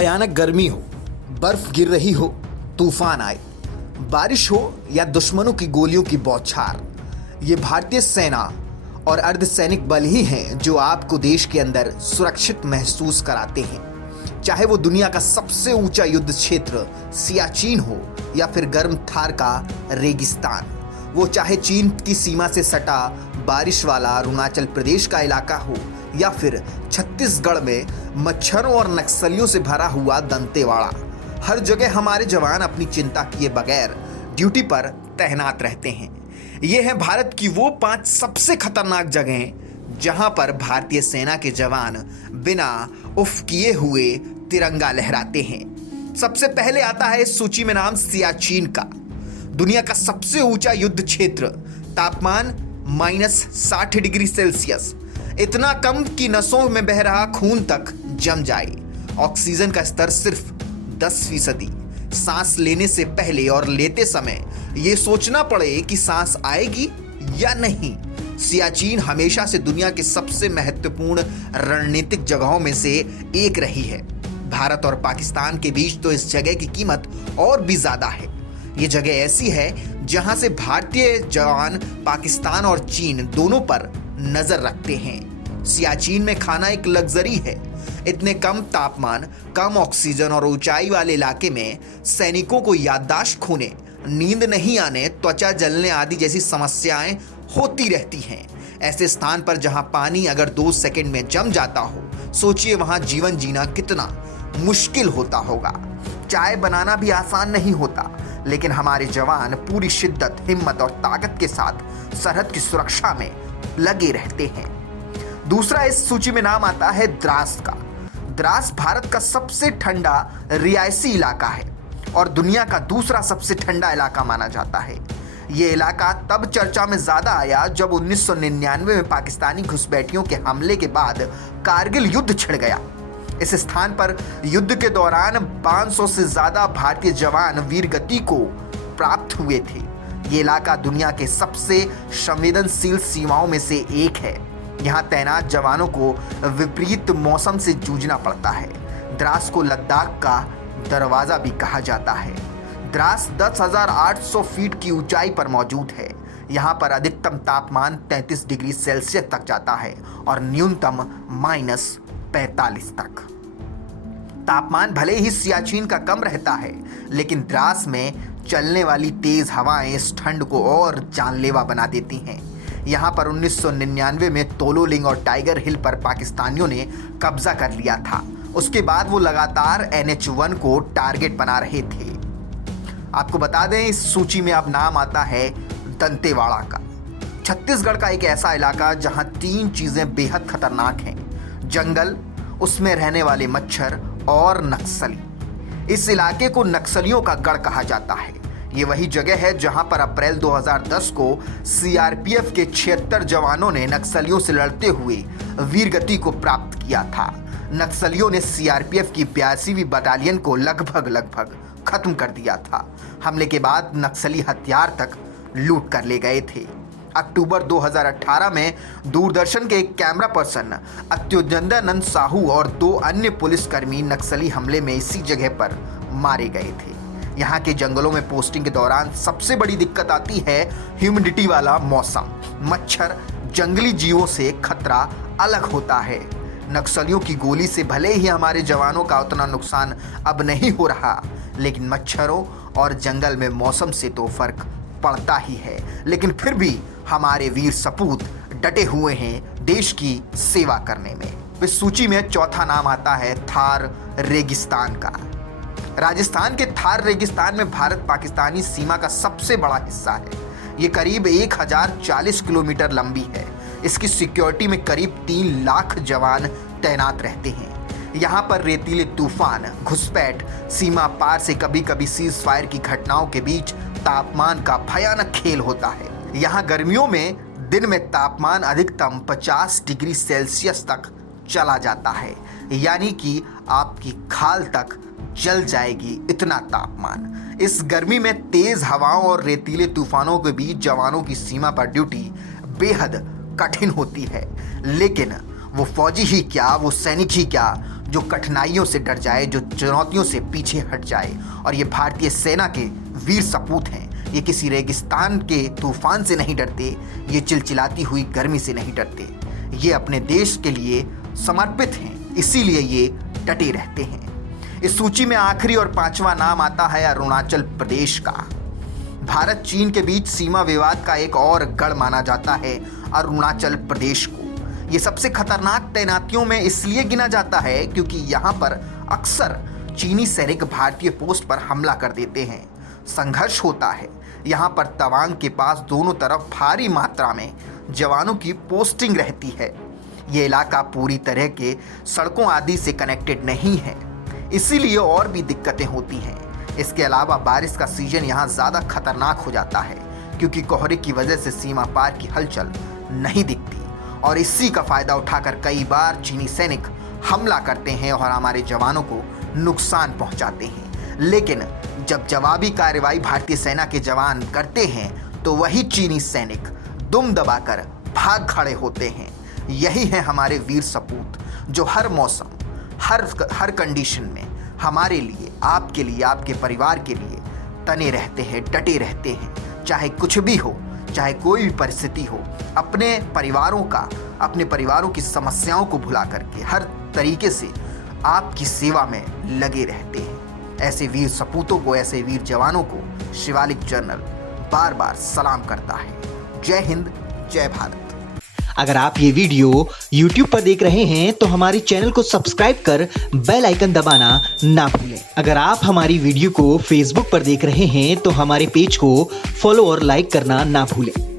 भयानक गर्मी हो, बर्फ गिर रही हो, तूफान आए, बारिश हो या दुश्मनों की गोलियों की बौछार, ये भारतीय सेना और अर्धसैनिक बल ही हैं जो आपको देश के अंदर सुरक्षित महसूस कराते हैं। चाहे वो दुनिया का सबसे ऊंचा युद्ध क्षेत्र सियाचिन हो या फिर गर्म थार का रेगिस्तान, वो चाहे चीन की सीमा से सटा बारिश वाला अरुणाचल प्रदेश का इलाका हो या फिर छत्तीसगढ़ में मच्छरों और नक्सलियों से भरा हुआ दंतेवाड़ा, हर जगह हमारे जवान अपनी चिंता किए बगैर ड्यूटी पर तैनात रहते हैं। ये हैं भारत की वो 5 सबसे खतरनाक जगहें जहां पर भारतीय सेना के जवान बिना उफ किए हुए तिरंगा लहराते हैं। सबसे पहले आता है इस सूची में नाम सियाचिन का, दुनिया का सबसे ऊंचा युद्ध क्षेत्र, तापमान -60 डिग्री सेल्सियस, इतना कम कि नसों में बह रहा खून तक जम जाए। ऑक्सीजन का स्तर सिर्फ 10%, सांस लेने से पहले और लेते समय ये सोचना पड़े कि सांस आएगी या नहीं। सियाचिन हमेशा से दुनिया की सबसे महत्वपूर्ण रणनीतिक जगहों में से एक रही है। भारत और पाकिस्तान के बीच तो इस जगह की कीमत और भी ज्यादा है। ये जगह ऐसी है जहां से भारतीय जवान पाकिस्तान और चीन दोनों पर नजर रखते हैं। सियाचिन में खाना एक लग्जरी है। इतने कम तापमान, कम ऑक्सीजन और ऊंचाई वाले इलाके में सैनिकों को याददाश्त खोने, नींद नहीं आने, त्वचा जलने आदि जैसी समस्याएं होती रहती हैं। ऐसे स्थान पर जहां पानी अगर 2 सेकंड में जम जाता हो, सोचिए वहां जीवन जीना कितना मुश्किल होता होगा। चाय बनाना भी आसान नहीं होता, लेकिन हमारे जवान पूरी शिद्दत, हिम्मत और ताकत के साथ सरहद की सुरक्षा में लगे रहते हैं। दूसरा इस सूची में नाम आता है द्रास का। द्रास भारत का सबसे ठंडा रिहायशी इलाका है और दुनिया का दूसरा सबसे ठंडा इलाका माना जाता है। ये इलाका तब चर्चा में ज्यादा आया जब 1999 में पाकिस्तानी घुसपैठियों के हमले के बाद कारगिल युद्ध छिड़ गया। इस स्थान पर युद्ध के दौरान 500 से ज्यादा भारतीय जवान वीरगति को प्राप्त हुए थे। ये इलाका दुनिया के सबसे संवेदनशील सीमाओं में से एक है। यहाँ तैनात जवानों को विपरीत मौसम से जूझना पड़ता है। द्रास को लद्दाख का दरवाजा भी कहा जाता है। द्रास 10,800 फीट की ऊंचाई पर मौजूद है। यहाँ पर अधिकतम तापमान 33 डिग्री सेल्सियस तक जाता है और न्यूनतम -45 तक। तापमान भले ही सियाचिन का कम रहता है, लेकिन द्रास में चलने वाली तेज हवाएं इस ठंड को और जानलेवा बना देती हैं। यहाँ पर 1999 में तोलोलिंग और टाइगर हिल पर पाकिस्तानियों ने कब्जा कर लिया था। उसके बाद वो लगातार NH-1 को टारगेट बना रहे थे। आपको बता दें इस सूची में अब नाम आता है दंतेवाड़ा का। छत्तीसगढ़ का एक ऐसा इलाका जहां 3 चीजें बेहद खतरनाक हैं: जंगल, उसमें रहने वाले मच्छर और नक्सली। इस इलाके को नक्सलियों का गढ़ कहा जाता है। ये वही जगह है जहां पर अप्रैल 2010 को CRPF के 76 जवानों ने नक्सलियों से लड़ते हुए वीरगति को प्राप्त किया था। नक्सलियों ने CRPF की 82वीं बटालियन को लगभग खत्म कर दिया था। हमले के बाद नक्सली हथियार तक लूट कर ले गए थे। अक्टूबर 2018 में दूरदर्शन के एक कैमरा पर्सन अत्युज्जंदानंद साहू और 2 अन्य पुलिसकर्मी नक्सली हमले में इसी जगह पर मारे गए थे। यहाँ के जंगलों में पोस्टिंग के दौरान सबसे बड़ी दिक्कत आती है ह्यूमिडिटी वाला मौसम। मच्छर, जंगली जीवों से खतरा अलग होता है। नक्सलियों की गोली से भले ही हमारे जवानों का उतना नुकसान अब नहीं हो रहा, लेकिन मच्छरों और जंगल में मौसम से तो फर्क पड़ता ही है। लेकिन फिर भी हमारे वीर सपूत डटे हुए हैं देश की सेवा करने में। इस सूची में चौथा नाम आता है थार रेगिस्तान का। राजस्थान के थार रेगिस्तान में भारत पाकिस्तानी सीमा का सबसे बड़ा हिस्सा है। ये करीब 1040 किलोमीटर लंबी है। इसकी सिक्योरिटी में करीब 3 लाख जवान तैनात रहते हैं। यहाँ पर रेतीले तूफान, घुसपैठ, सीमा पार से कभी कभी सीज फायर की घटनाओं के बीच तापमान का भयानक खेल होता है। यहाँ गर्मियों में दिन में तापमान अधिकतम 50 डिग्री सेल्सियस तक चला जाता है, यानी कि आपकी खाल तक जल जाएगी, इतना तापमान। इस गर्मी में तेज हवाओं और रेतीले तूफानों के बीच जवानों की सीमा पर ड्यूटी बेहद कठिन होती है। लेकिन वो फौजी ही क्या, वो सैनिक ही क्या जो कठिनाइयों से डर जाए, जो चुनौतियों से पीछे हट जाए। और ये भारतीय सेना के वीर सपूत हैं। ये किसी रेगिस्तान के तूफान से नहीं डरते, ये चिलचिलाती हुई गर्मी से नहीं डरते। ये अपने देश के लिए समर्पित हैं, इसीलिए ये डटे रहते हैं। इस सूची में आखिरी और 5वां नाम आता है अरुणाचल प्रदेश का। भारत चीन के बीच सीमा विवाद का एक और गढ़ माना जाता है अरुणाचल प्रदेश को। ये सबसे खतरनाक तैनातियों में इसलिए गिना जाता है क्योंकि यहाँ पर अक्सर चीनी सैनिक भारतीय पोस्ट पर हमला कर देते हैं। संघर्ष होता है। यहाँ पर तवांग के पास दोनों तरफ भारी मात्रा में जवानों की पोस्टिंग रहती है। ये इलाका पूरी तरह के सड़कों आदि से कनेक्टेड नहीं है, इसीलिए और भी दिक्कतें होती हैं। इसके अलावा बारिश का सीजन यहाँ ज़्यादा खतरनाक हो जाता है क्योंकि कोहरे की वजह से सीमा पार की हलचल नहीं दिखती और इसी का फ़ायदा उठाकर कई बार चीनी सैनिक हमला करते हैं और हमारे जवानों को नुकसान पहुंचाते हैं। लेकिन जब जवाबी कार्रवाई भारतीय सेना के जवान करते हैं तो वही चीनी सैनिक दुम दबाकर भाग खड़े होते हैं। यही है हमारे वीर सपूत जो हर मौसम, हर कंडीशन में हमारे लिए, आपके लिए, आपके परिवार के लिए तने रहते हैं, डटे रहते हैं। चाहे कुछ भी हो, चाहे कोई भी परिस्थिति हो, अपने परिवारों की समस्याओं को भुला करके हर तरीके से आपकी सेवा में लगे रहते हैं। ऐसे वीर सपूतों को, ऐसे वीर जवानों को शिवालिक जर्नल बार बार सलाम करता है। जय हिंद, जय भारत। अगर आप ये वीडियो YouTube पर देख रहे हैं तो हमारे चैनल को सब्सक्राइब कर बेल आइकन दबाना ना भूलें। अगर आप हमारी वीडियो को Facebook पर देख रहे हैं तो हमारे पेज को फॉलो और लाइक करना ना भूलें।